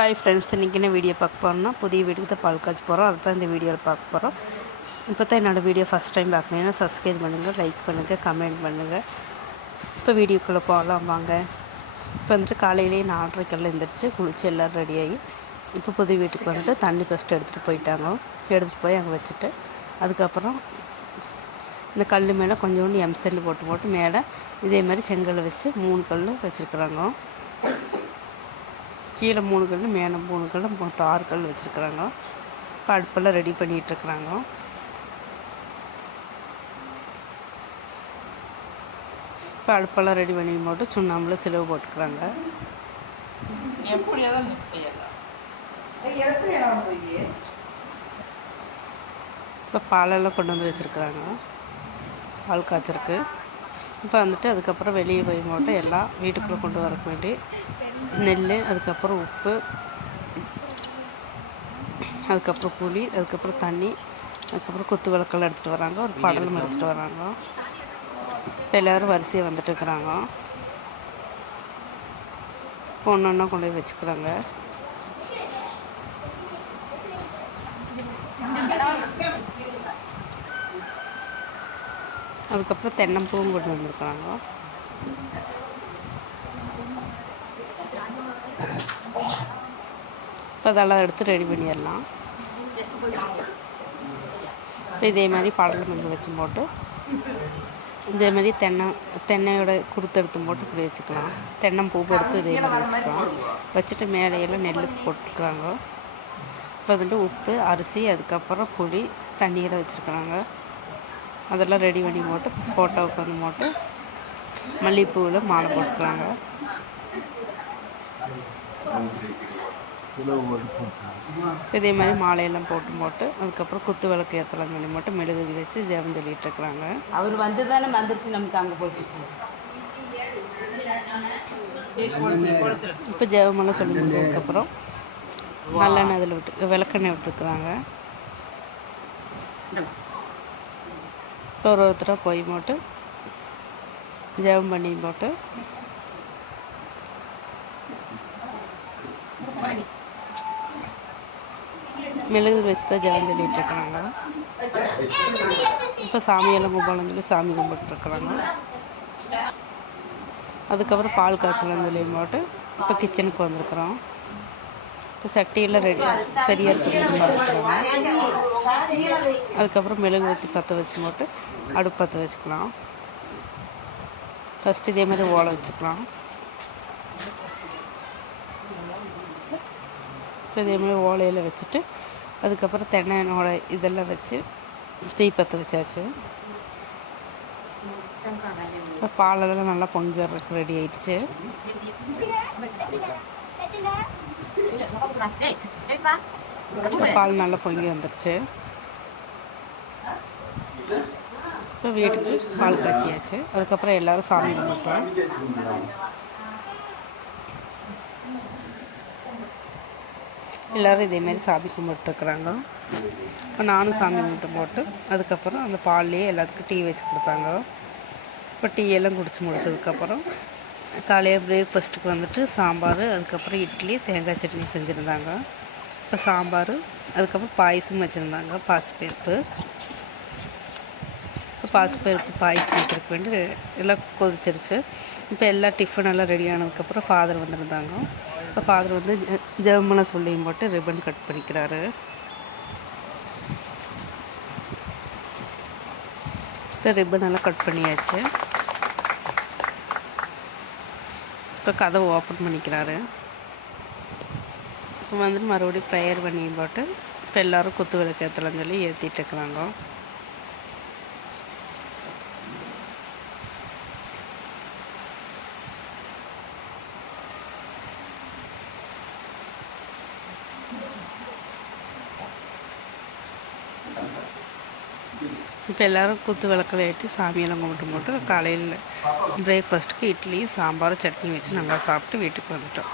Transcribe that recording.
Hi friends, இன்றைக்கி என்ன video பார்க்க போகிறோம்னா புதிய வீட்டுக்கு தான் பால் காய்ச்சி போகிறோம். அதுதான் இந்த வீடியோவில் பார்க்க போகிறோம். இப்போ தான் என்னோடய வீடியோ ஃபஸ்ட் டைம் பார்க்கணுன்னா சப்ஸ்கிரைப் பண்ணுங்கள், லைக் பண்ணுங்கள், கமெண்ட் பண்ணுங்கள். இப்போ வீடியோக்குள்ளே போகலாம் வாங்க. இப்போ வந்துட்டு காலையிலேயே 4:30 எழுந்திரிச்சு குளித்து எல்லோரும் ரெடியாகி இப்போ புதிய வீட்டுக்கு வந்துட்டு தண்ணி ஃபஸ்ட்டு எடுத்துகிட்டு போயிட்டாங்க. எடுத்துகிட்டு போய் அங்கே வச்சுட்டு அதுக்கப்புறம் இந்த கல் மேலே கொஞ்சோண்டு எம்செல் போட்டு மேலே இதே மாதிரி செங்கல் வச்சு 3 கல் வச்சுருக்குறாங்க. கீழே 3 கல், மேலே 3 கல், மொத்தம் 6 கல் வச்சுருக்குறாங்க. இப்போ அடுப்பெல்லாம் ரெடி பண்ணிகிட்ருக்குறாங்க. இப்போ அடுப்பெல்லாம் ரெடி பண்ணி போட்டு சுண்ணாம்பில் சிலுவை போட்டுக்கிறாங்க. இப்போ பாலெல்லாம் கொண்டு வந்து வச்சுருக்குறாங்க, பால் காய்ச்சருக்கு. இப்போ வந்துட்டு அதுக்கப்புறம் வெளியே போய் போட்டு எல்லாம் வீட்டுக்குள்ளே கொண்டு வர வேண்டி நெல், அதுக்கப்புறம் உப்பு, அதுக்கப்புறம் புளி, அதுக்கப்புறம் தண்ணி, அதுக்கப்புறம் குத்து விளக்கெல்லாம் எடுத்துகிட்டு வராங்க. ஒரு படலம் எடுத்துகிட்டு வராங்க. இப்போ எல்லோரும் வரிசையாக வந்துட்டு இருக்கிறாங்க. இப்போ ஒன்று ஒன்றா கொண்டு போய் வச்சுக்கிறாங்க. அதுக்கப்புறம் தென்னம்பூவும் கொண்டு வந்துருக்குறாங்க. இப்போ அதெல்லாம் எடுத்து ரெடி பண்ணிடலாம். இப்போ இதே மாதிரி பாடல் மஞ்சள் வச்சு போட்டு இதே மாதிரி தென்னையோட குருத்தெடுத்து போட்டு இப்படி வச்சுக்கலாம். தென்னம்பூ எடுத்து இதே மாதிரி வச்சுக்கலாம். வச்சுட்டு மேலையெல்லாம் நெல்லுக்கு போட்டுக்கிறாங்க. இப்போ வந்துட்டு உப்பு, அரிசி, அதுக்கப்புறம் புளி, தண்ணியெல்லாம் வச்சுருக்குறாங்க. அதெல்லாம் ரெடி பண்ணி போட்டு ஃபோட்டோவுக்கு வந்து போட்டு மல்லிகைப்பூவில் மாலை போட்டுக்கிறாங்க. இதே மாதிரி மாலையெல்லாம் போட்டு அதுக்கப்புறம் குத்து விளக்கு ஏற்றலாம் சொல்லி மட்டும் மெழுகுதி வச்சு ஜெபம் சொல்லிட்டு இருக்கிறாங்க. அவர் வந்து தானே வந்துருச்சு, நமக்கு அங்கே போயிட்டு இப்போ ஜெபமெல்லாம் சொல்லி முடிச்சதுக்கப்புறம் நல்லெண்ணெய் அதில் விட்டு விளக்கெண்ணெய் விட்டுருக்குறாங்க. இப்போ ஒருத்தராக போய் போட்டு ஜெபம் பண்ணி போட்டு மெழுகு வச்சு தான் ஜெபம் சொல்லிகிட்ருக்குறாங்க. இப்போ சாமியெல்லாம் கும்பிடணும்னு சொல்லி சாமி கும்பிட்டுருக்குறாங்க. அதுக்கப்புறம் பால் காய்ச்சலாம் சொல்லி போட்டு இப்போ கிச்சனுக்கு வந்திருக்குறோம். இப்போ சட்டியெல்லாம் சரியாக இருக்கிறது பார்த்துக்கிறாங்க. அதுக்கப்புறம் மெழுகு ஊற்றி பற்ற வச்சு போட்டு அடுப்பு பற்ற வச்சுக்கலாம். ஃபஸ்ட்டு இதே மாதிரி ஓலை வச்சுக்கலாம். இப்போ இதே மாதிரி ஓலையில் வச்சுட்டு அதுக்கப்புறம் தென்னையோட இதெல்லாம் வச்சு தீ பற்ற வச்சாச்சு. இப்போ பாலெல்லாம் நல்லா பொங்கி வர்றதுக்கு ரெடி ஆயிடுச்சு. பால் நல்லா பொங்கி வந்துடுச்சு. இப்போ வீட்டுக்கு பால் காய்ச்சியாச்சு. அதுக்கப்புறம் எல்லோரும் சாமி கும்பிட்டோம். எல்லோரும் இதேமாரி சாமி கும்பிட்டுருக்குறாங்க. இப்போ நானும் சாமி கும்பிட்டு போட்டு அதுக்கப்புறம் அந்த பால்லையே எல்லாத்துக்கும் டீ வச்சு கொடுத்தாங்க. இப்போ டீ எல்லாம் குடிச்சு முடிச்சதுக்கப்புறம் காலையில் பிரேக்ஃபாஸ்ட்டுக்கு வந்துட்டு சாம்பார், அதுக்கப்புறம் இட்லி, தேங்காய் சட்னி செஞ்சுருந்தாங்க. இப்போ சாம்பார், அதுக்கப்புறம் பாயசம் வச்சுருந்தாங்க. பாசிப்பருப்பு பாயசம் வைக்கிறதுக்கு வேண்டி எல்லாம் கொதிச்சிருச்சு. இப்போ எல்லா டிஃபனெல்லாம் ரெடி ஆனதுக்கப்புறம் ஃபாதர் வந்துருந்தாங்க. இப்போ ஃபாதர் வந்து ஜெர்மனை சொல்லியும் போட்டு ரிப்பன் கட் பண்ணிக்கிறாரு. இப்போ ரிப்பன் எல்லாம் கட் பண்ணியாச்சு. இப்போ கதவை ஓப்பன் பண்ணிக்கிறாரு. இப்போ வந்துட்டு மறுபடியும் ப்ரேயர் பண்ணி போட்டு இப்போ எல்லோரும் குத்து விளக்கு ஏற்றலாம்னு சொல்லி ஏற்றிட்டு இருக்கிறாங்க. இப்போ எல்லோரும் குத்து விளக்கில் ஏற்றி சாமியெல்லாம் கும்பிட்டு போட்டு காலையில் பிரேக்ஃபாஸ்ட்டுக்கு இட்லி, சாம்பார், சட்னி வச்சு நல்லா சாப்பிட்டு வீட்டுக்கு வந்துட்டோம்.